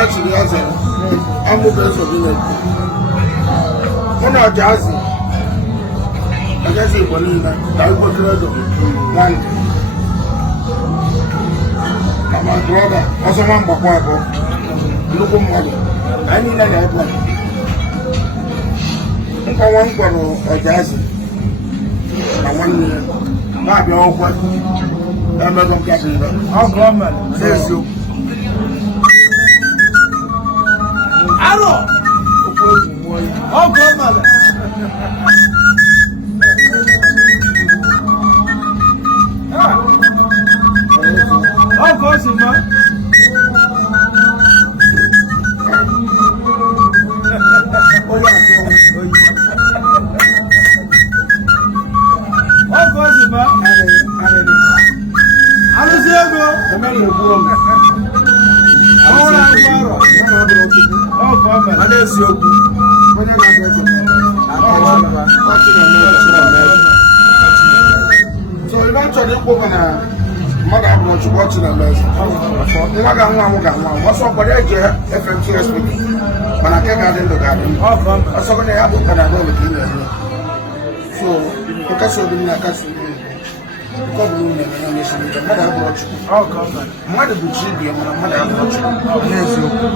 na chiri ya zara amụ bezo bi na mụ na jazi agazi igbo niile na igbo kredo land ama brọda ọsọ nwa mgbakwa abụọ nnukwu mmadụ anyị niile na-ebe nkọwa mkpọrọ ọjazi na nwanne ya na-abịa ọkwa emego nkapị ibe n'eziokwu arọ ọgụ ọmala ọgụ ọsịma ọgụ ọsịma arụsị ego so eventually kwụba na mmadụ abụrụ chukwu ọchị na mezi nwa ga-anwa anwụ ga-anwa ọsọ ọkwado eji FMT hospital mana nke ga-adị ndụ ga-adị ọsọ gị na ya bụ panadol ka ị na-enye so nkasi obi na akasi nke ọ bụrụ na ya mesiri ike mmadụ abụrụ chukwu mmadụ bụ chi ibi ya mana mmadụ abụrụ chukwu n'eziokwu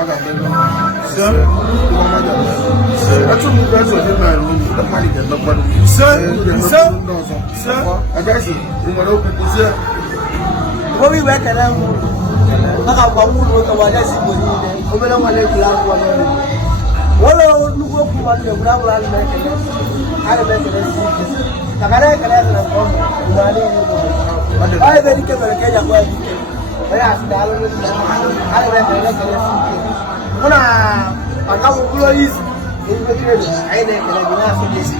ọ ga-adị ndụ ọtụ mgbe eze obi mere unu ndị mmadụ ga-emekwadụ agaghị nwere okwu kụzie obi wee kele m maka gwa nwụrụ nwoke ma agaghị igbo niile obere nwa na-ekwuru akwụkwọ n'elu ụlọ nnukwu okwu mmadụ na-ekwuru akwụkwọ ana m ekele si ike takara ekele ekele nke ọmụ mgbe a niile ọ ebe dike mere ka eji akpọ ya dike onye asị na alụ ana m ekele ekele si ike mụ na maka mkpụrụ onye isi anyị na-ekele gị na-asụ gị isi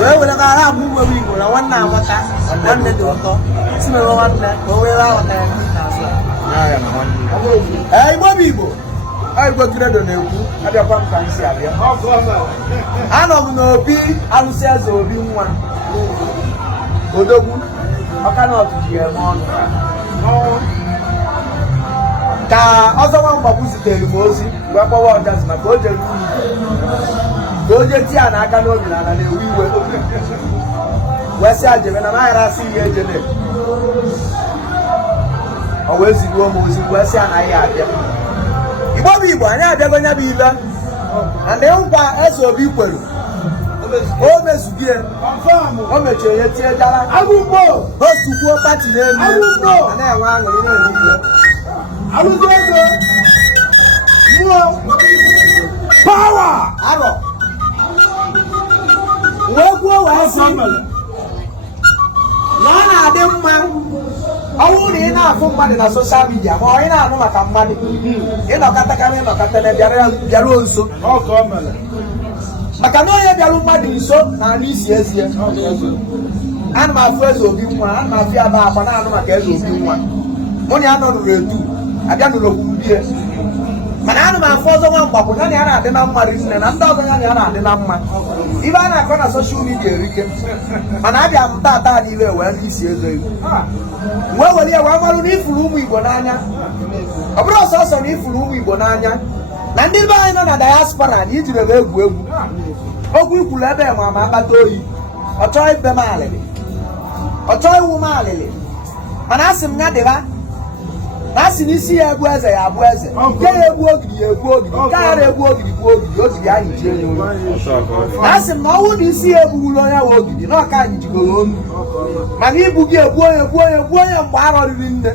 wee were ka ha abụ ugbo igbo na nwanne amata nwanne dị ụtọ si mere nwanne ka o were aghọta ya igbo bụ igbo igbo kredo na-ekwu abịakwa m ka m si abịa anọ m n'obi alụsị eze obi nwa odogwu ọka na ọtụtụ ya eme ọnụ ka ọzọ nwa mgbagbu zitere m ozi mgbe kpọwa ọjazi maka o jere uru ka o jee tie ya n'aka n'obi na ala na-ewe iwe wee sị ajebe na maghara asị ihe ejene o wee ziruo m ozi wee sị anaghị abịa igbo bụ igbo anyị abịago nya bụ ile na ndị nkwa eze obi kwere o mezugie o mechiri ya tie jara o sukwuo pati n'elu a na-enwe aṅụrị na-eri ihe arụsị ego mmụọ pawa arọ wee kwuo wee sị na ọ na-adị mma ọ bụrụ na ị na-afụ mmadụ na soshal midia ma ọ ị na-anụ maka mmadụ ịnọkọtakarị ịnọkọta na bịaruo nso maka na onye bịaru mmadụ nso na anụ isi ezie ana m afụ eze obi nwa ana m afụ ya ba akwa na-anụ maka eze obi nwa mụ na ya nọ nụrụ etu abịa nụrụ okwu mbie mana ana m afụ ọzọ nwa mgbapụ ya na ya na-adị na mma rinne na ndị ọzọ ya na ya na-adị na mma ibe a na-akọ na soshal midia erike mana abịa m tata niile wee ndị isi ego iwu wee were ya wee marụ na ifuru ụmụ igbo n'anya ọ bụrụ ọsọsọ na ifuru ụmụ igbo n'anya na ndị be anyị nọ na diaspora na ijiri m egwu egwu okwu ikwuru ebe ma ma akpata oyi ọ chọọ ibe m alịlị ọ chọọ iwu m alịlị mana asị m ya dịba na asị n'isi ya egbu eze ya abụ eze nke ya egbu ogidi ya egbu ogidi nke ghara egbu ogidi bụ ogidi ogidi anyị ji elu na asị m na ọnwụ na isi ya egbugburu onye nwe ogidi na ọka anyị jigoro onu mana ibu gị egbu onye mgbe arọ riri nne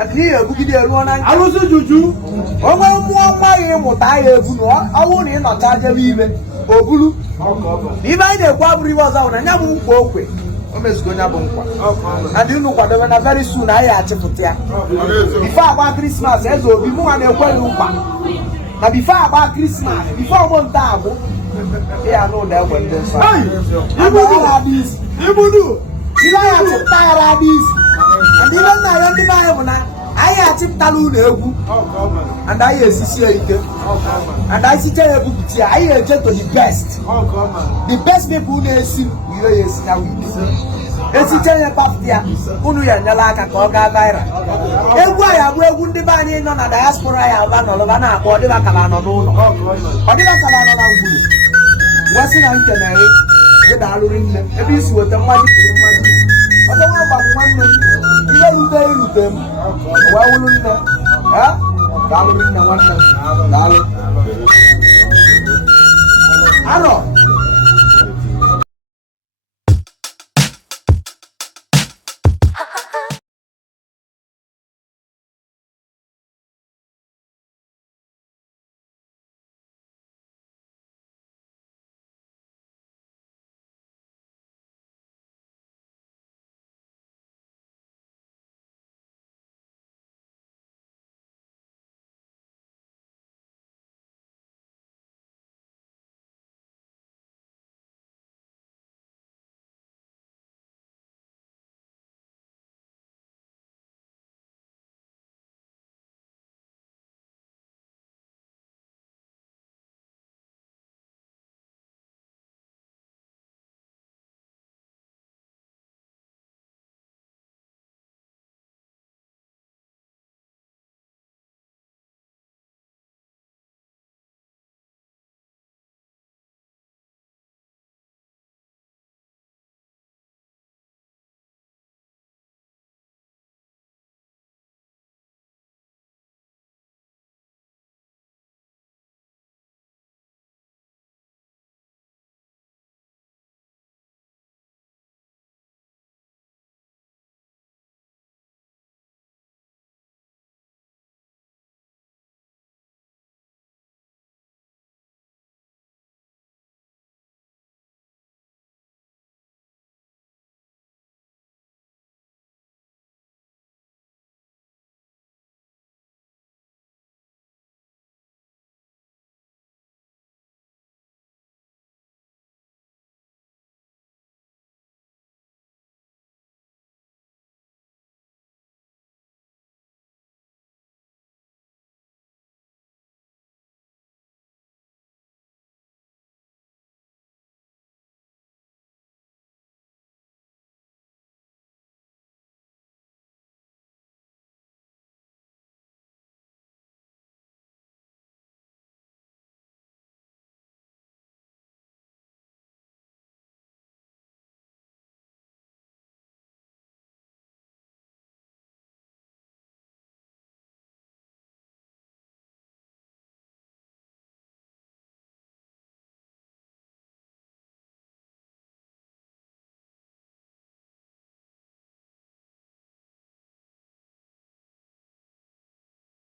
adịghị ihe ebugide eruo na nka arụsị juju onwe mmụọ mmaghị ịmụta ya ebu na ọnwụ na ịnọcha jebe ibe o buru na ibe anyị na-ekwu abụrụ ibe ọzọ bụ na nya bụ nkwa okwe o mezugo nya bụ nkwa na ndị unu kwadobe na very soon anyị achịpụta ya bifo agba krismas eze obi mụnwa na-ekweghị nkwa na bifo agba krismas bifo ọgbọ nta agwụ ya na ụlọ egbe ndị nsọ ibudu ile anyị achịpụta ya radị isi ndị ile nna ya ndị be anyị bụ na anyị achịpụtala ụlọ egwu and anyị esisi ya ike and anyị siche ya ebupụta ya anyị eje to the best people na-esi ihe ya esi na wike esiche ya pafti ya unu ya nyela aka ka ọ gaa viral egwu a ya bụ egwu ndị be anyị nọ na diaspora ya ba nọlụba na-akpọ ọdịba kala nọ n'ụlọ ọdịba kala nọ na ngwuru nwesị na nkenere gị daalụrụ nne ebe isi weta mmadụ kwuru mmadụ ọzọ nwa gbagbu nwanne m ihe rute irute m wee wụrụ nne daalụrụ nne nwanne m daalụ arọ